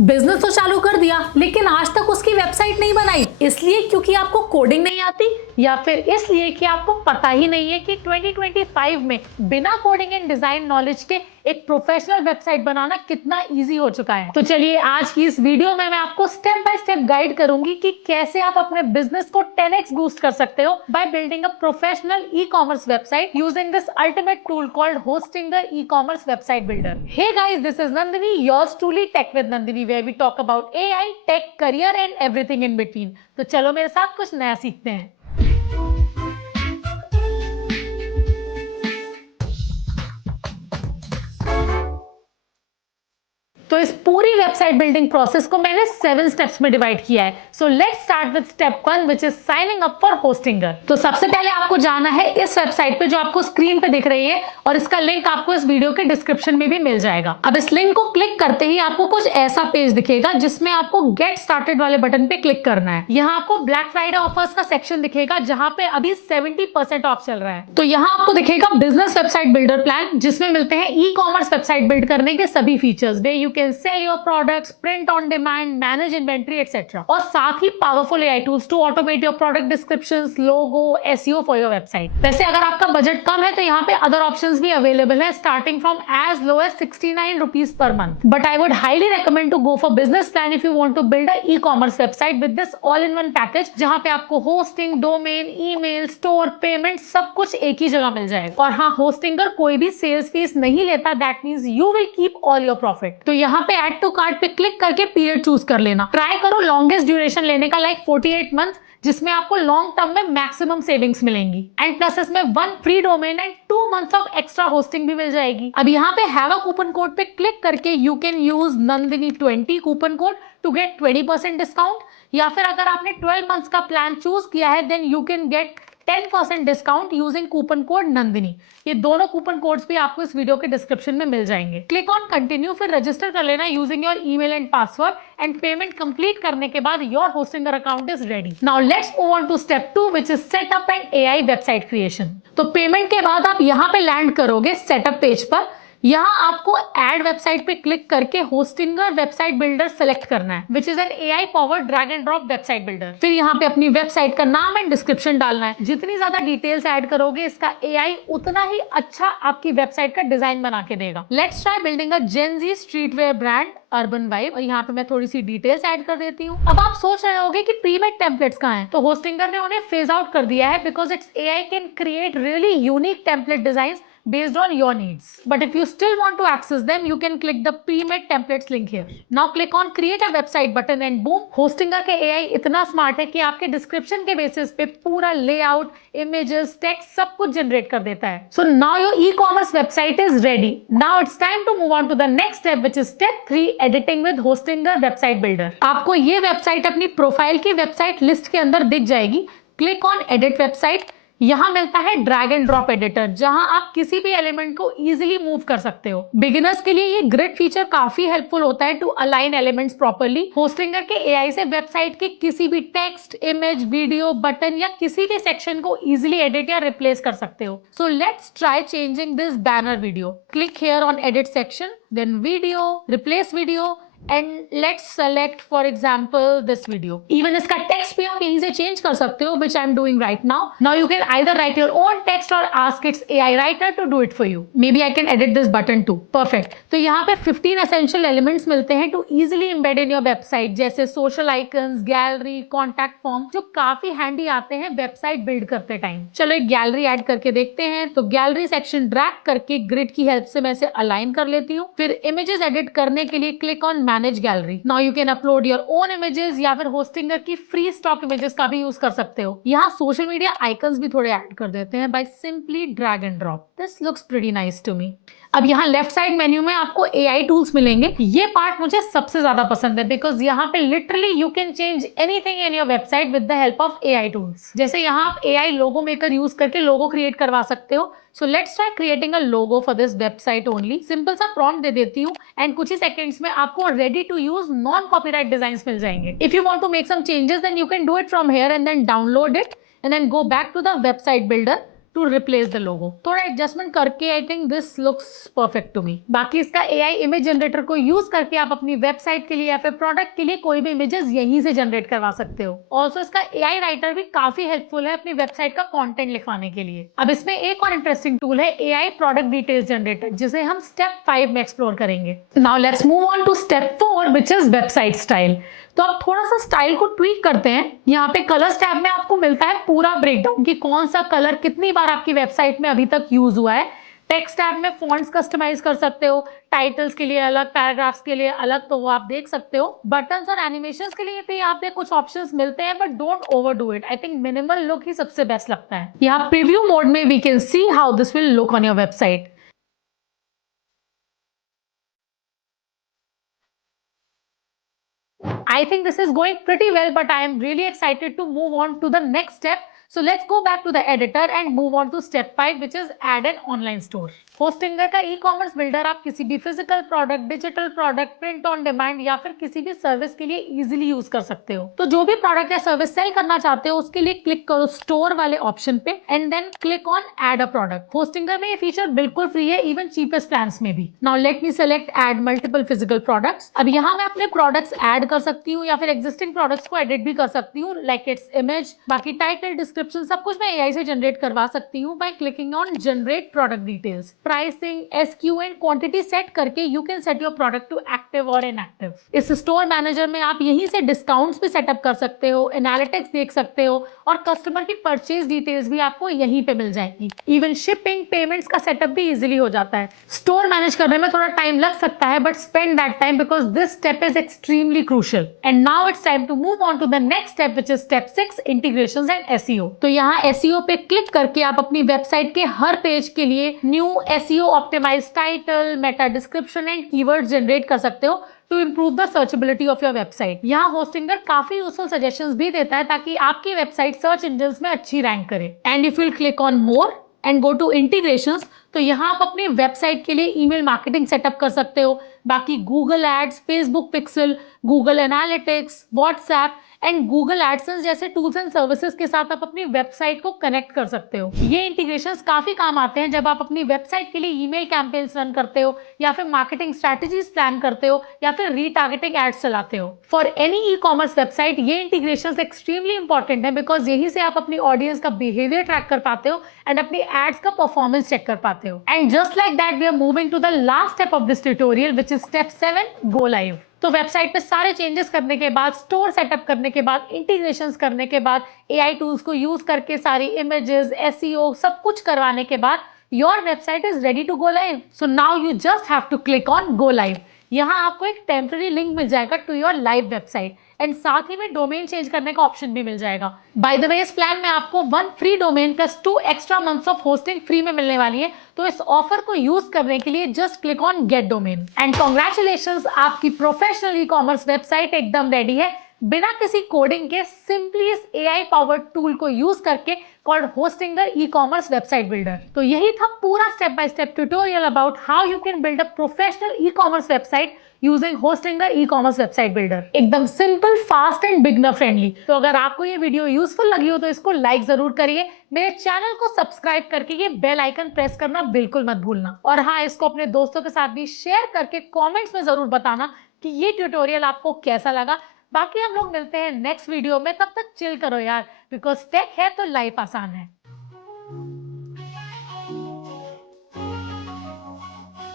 Business तो चालू कर दिया लेकिन आज तक उसकी वेबसाइट नहीं बनाई, इसलिए क्योंकि आपको कोडिंग नहीं आती या फिर इसलिए कि आपको पता ही नहीं है कि 2025 में बिना कोडिंग एंड डिजाइन नॉलेज के एक प्रोफेशनल वेबसाइट बनाना कितना इजी हो चुका है। तो चलिए आज की इस वीडियो में मैं आपको स्टेप बाय स्टेप गाइड करूंगी कि कैसे आप अपने बिजनेस को 10x बूस्ट कर सकते हो by building a professional e-commerce website using this ultimate tool called Hostinger e-commerce website builder. Hey guys, this is Nandini, yours truly tech with Nandini, where we talk about AI, tech, career and everything in between। तो चलो मेरे साथ कुछ नया सीखते हैं। तो इस पूरी वेबसाइट बिल्डिंग प्रोसेस को मैंने 7 स्टेप्स में डिवाइड किया है। So let's start with step 1 which is signing up for Hostinger. तो सबसे पहले आपको जाना है इस वेबसाइट पे जो आपको स्क्रीन पे दिख रही है और इसका लिंक आपको इस वीडियो के डिस्क्रिप्शन में भी मिल जाएगा। अब इस लिंक को क्लिक करते ही आपको कुछ ऐसा पेज दिखेगा जिसमें आपको गेट स्टार्टेड वाले बटन पे क्लिक करना है। यहाँ आपको ब्लैक फ्राइडे ऑफर्स का सेक्शन दिखेगा जहां पे अभी 70% ऑफ चल रहा है। तो यहाँ आपको दिखेगा बिजनेस वेबसाइट बिल्डर प्लान, जिसमें मिलते हैं ई कॉमर्स वेबसाइट बिल्ड करने के सभी features, way you can sell your products, print on demand, manage inventory, etc. और साथ ही powerful AI tools to automate your product descriptions, logo, SEO for your website। वैसे अगर आपका बजट कम है तो यहाँ पे other options भी available है starting from as low as 69 rupees per month। But I would highly recommend to go for business plan if you want to build a e-commerce website with this all-in-one package, जहाँ पे आपको hosting, domain, email, store, payment सब कुछ एक ही जगह मिल जाएगा। और हाँ, होस्टिंगर कोई भी सेल्स फीस नहीं लेता, that means you will keep all your profit। तो यहाँ पे ऐड टू कार्ट पे क्लिक करके पीरियड चूज कर लेना। ट्राई करो लॉन्गेस्ट ड्यूरेशन लेने का, लाइक 48 मंथ, जिसमें आपको लॉन्ग टर्म में मैक्सिमम सेविंग्स मिलेंगी। एंड प्लस इसमें 1 free domain and 2 months of extra hosting भी मिल जाएगी। अब यहाँ पे हैव अ कूपन कोड पे क्लिक करके you can use Nandini 20 coupon code to get 20% discount, या फिर अगर आपने 12 मंथ्स का प्लान चूज किया है then you can get 10% discount using coupon code Nandini. ये दोनों कूपन कोड्स भी आपको इस वीडियो के डिस्क्रिप्शन में मिल जाएंगे। क्लिक ऑन कंटिन्यू, फिर रजिस्टर कर लेना using your email and password, and payment complete करने के बाद your Hostinger account is ready. Now let's move on to step 2 which is setup and AI website creation. तो पेमेंट के बाद आप यहाँ पे लैंड करोगे सेटअप पेज पर। यहाँ आपको ऐड वेबसाइट पे क्लिक करके होस्टिंगर वेबसाइट बिल्डर सेलेक्ट करना है, which is an AI powered drag and drop website builder. फिर यहाँ पे अपनी वेबसाइट का नाम एंड डिस्क्रिप्शन डालना है। जितनी ज्यादा डिटेल्स ऐड करोगे इसका एआई उतना ही अच्छा आपकी वेबसाइट का डिजाइन बना के देगा। Let's try building a Gen Z street wear brand urban vibe, और यहाँ पे मैं थोड़ी सी डिटेल्स ऐड कर देती हूँ। अब आप सोच रहे होगे कि प्रीमेड टेम्पलेट्स कहाँ हैं? तो होस्टिंगर ने उन्हें फेज आउट कर दिया है because it's AI can create really unique template designs based on your needs. But if you still want to access them, you can click the pre-made templates link here. Now click on create a website button and boom, Hostinger के AI इतना smart है कि आपके description के basis पे पूरा layout, images, text सब कुछ जनरेट कर देता है। So now your e-commerce website is ready. Now it's time to move on to the next step which is step 3, editing with Hostinger website builder. आपको ये वेबसाइट अपनी प्रोफाइल की website list के अंदर दिख जाएगी। Click on edit website. यहां मिलता है ड्रैग एंड ड्रॉप एडिटर, जहां आप किसी भी एलिमेंट को इजीली मूव कर सकते हो। बिगिनर्स के लिए ये ग्रिड फीचर काफी हेल्पफुल होता है to align elements properly. Hostinger के एआई से वेबसाइट के किसी भी टेक्स्ट, इमेज, वीडियो, बटन या किसी भी सेक्शन को इजीली एडिट या रिप्लेस कर सकते हो। So let's try changing this banner video. Click here on edit section, then video, replace video, and let's select for example this video। even इसका text भी आप यहीं से change कर सकते हो, which I'm doing right now। now you can either write your own text or ask its AI writer to do it for you। maybe I can edit this button too। perfect। तो यहाँ पे 15 essential elements मिलते हैं to easily embed in your website, जैसे social icons, gallery, contact form, जो काफी handy आते हैं वेबसाइट बिल्ड करते टाइम। चलो एक गैलरी ऐड करके देखते हैं। तो गैलरी सेक्शन ड्रैग करके ग्रिड की हेल्प से मैं इसे अलाइन कर लेती हूँ। फिर इमेजेस एडिट करने के लिए click on manage gallery. Now you can upload your own images या फिर होस्टिंगर की फ्री स्टॉक इमेजेस का भी यूज कर सकते हो। यहाँ सोशल मीडिया आइकन्स भी थोड़े ऐड कर देते हैं by simply drag and drop. This looks pretty nice to me. अब यहाँ लेफ्ट साइड मेन्यू में आपको एआई टूल्स मिलेंगे। ये पार्ट मुझे सबसे ज्यादा पसंद है बिकॉज यहाँ पे literally you can change anything in your website with the help of AI tools. जैसे यहाँ आप एआई लोगो मेकर यूज करके लोगो क्रिएट करवा सकते हो। So let's try creating a logo for this website only। Simple सा प्रॉम्प्ट दे देती हूँ एंड कुछ ही सेकंड्स में आपको ready to use non copyright designs मिल जाएंगे। If you want to make some changes then you can do it from here and then download it and then go back to the website builder. To replace the logo. थोड़ा adjustment करके I think this looks perfect to me. बाकी इसका AI image generator को use करके आप अपनी website के लिए या फिर प्रोडक्ट के लिए कोई भी इमेजेस यहीं से जनरेट करवा सकते हो। ऑल्सो इसका एआई राइटर भी काफी हेल्पफुल है अपनी वेबसाइट का कंटेंट लिखवाने के लिए। अब इसमें एक और इंटरेस्टिंग टूल है एआई प्रोडक्ट डिटेल्स जनरेटर, जिसे हम स्टेप 5 में एक्सप्लोर करेंगे। Now let's move on to step 4 which is website style. तो आप थोड़ा सा स्टाइल को ट्वीक करते हैं। यहाँ पे कलर्स टैब में आपको मिलता है पूरा ब्रेकडाउन कि कौन सा कलर कितनी बार आपकी वेबसाइट में अभी तक यूज हुआ है। टेक्स्ट टैब में फॉन्ट्स कस्टमाइज कर सकते हो, टाइटल्स के लिए अलग, पैराग्राफ्स के लिए अलग, तो वो आप देख सकते हो। बटन्स और एनिमेशंस के लिए भी यहाँ पे कुछ ऑप्शंस मिलते हैं, but don't overdo it. I think minimal look ही सबसे बेस्ट लगता है। यहाँ प्रीव्यू मोड में we can see how this will look on your website. I think this is going pretty well, but I am really excited to move on to the next step. So let's go back to the editor and move on to step 5, which is add an online store. Hostinger का e commerce builder आप किसी भी physical product, digital product, print on demand या फिर किसी भी service के लिए इजीली यूज कर सकते हो। तो जो भी प्रोडक्ट या सर्विस सेल करना चाहते हो उसके लिए क्लिक करो स्टोर वाले ऑप्शन पे and then click on add a product. Hostinger में ये फीचर बिल्कुल फ्री है, इवन चीपेस्ट प्लान्स में भी। Now let me select add multiple physical products. अब यहाँ मैं अपने प्रोडक्ट्स ऐड कर सकती हूँ या फिर एग्जिस्टिंग प्रोडक्ट्स को एडिट भी कर सकती हूँ, लाइक इट्स इमेज। बाकी टाइटल, डिस्क्रिप्शन सब कुछ मैं एआई से जनरेट करवा सकती हूँ by clicking on generate product details. Pricing, SKU and quantity set करके you can set your product to active और इनएक्टिव। इस स्टोर मैनेजर में आप यहीं से डिस्काउंट्स भी सेटअप कर सकते हो, एनालिटिक्स देख सकते हो और कस्टमर की परचेज डिटेल्स भी आपको यहीं पे मिल जाएगी। इवन शिपिंग, पेमेंट्स का सेटअप भी इजीली हो जाता है। स्टोर मैनेज करने में थोड़ा टाइम लग सकता है, but spend that time because this step is extremely crucial. And now it's time to move on to the next step which is step 6, integrations and SEO. तो यहाँ एसईओ पे click करके आप अपनी वेबसाइट के हर पेज के लिए new SEO optimised title, meta description and keywords generate कर सकते हो to improve the searchability of your website. यहाँ होस्टिंगर काफी यूजफुल सजेशंस भी देता है ताकि आपकी वेबसाइट सर्च इंजन में अच्छी रैंक करे। And if you click on more and go to integrations, तो यहाँ आप अपनी वेबसाइट के लिए ईमेल मार्केटिंग सेटअप कर सकते हो। बाकी Google ads, Facebook pixel, Google analytics, WhatsApp and Google AdSense जैसे टूल्स एंड सर्विसेज के साथ आप अपनी वेबसाइट को कनेक्ट कर सकते हो। ये इंटीग्रेशंस काफी काम आते हैं जब आप अपनी वेबसाइट के लिए ईमेल कैंपेन्स रन करते हो या फिर मार्केटिंग स्ट्रैटेजीज प्लान करते हो या फिर रीटारगेटिंग एड्स चलाते हो। For any E commerce website ये इंटीग्रेशंस एक्सट्रीमली इंपॉर्टेंट है बिकॉज यहीं से आप अपनी ऑडियंस का बिहेवियर ट्रैक कर पाते हो एंड अपनी एड्स का परफॉर्मेंस चेक कर पाते हो। And just like that we are moving to the last step of this tutorial which is step 7, go live. तो वेबसाइट पे सारे चेंजेस करने के बाद, स्टोर सेटअप करने के बाद, इंटीग्रेशंस करने के बाद, एआई टूल्स को यूज करके सारी इमेजेस, एसईओ सब कुछ करवाने के बाद your website is ready to go live. So now you just have to click on go live. यहाँ आपको एक टेम्पररी लिंक मिल जाएगा to your live website and साथ ही में डोमेन चेंज करने का ऑप्शन भी मिल जाएगा। बाय द वे इस प्लान में आपको 1 free domain plus 2 extra months of hosting free में मिलने वाली है। तो इस ऑफर को यूज करने के लिए just click on get domain and congratulations, आपकी प्रोफेशनल ई कॉमर्स वेबसाइट एकदम रेडी है बिना किसी कोडिंग के, सिंपली इस एआई पावर्ड टूल को यूज करके called Hostinger e commerce website builder. तो यही था पूरा step by step tutorial about how you can build a professional e commerce website using Hostinger e commerce website builder. एकदम simple, fast and beginner friendly. तो अगर आपको ये video useful लगी हो तो इसको लाइक जरूर करिए, मेरे चैनल को सब्सक्राइब करके ये बेल आइकन प्रेस करना बिल्कुल मत भूलना, और हाँ, इसको अपने दोस्तों के साथ भी शेयर करके कमेंट्स में जरूर बताना कि ये ट्यूटोरियल आपको कैसा लगा। बाकी हम लोग मिलते हैं नेक्स्ट वीडियो में, तब तक चिल करो यार, बिकॉज टेक है तो लाइफ आसान है।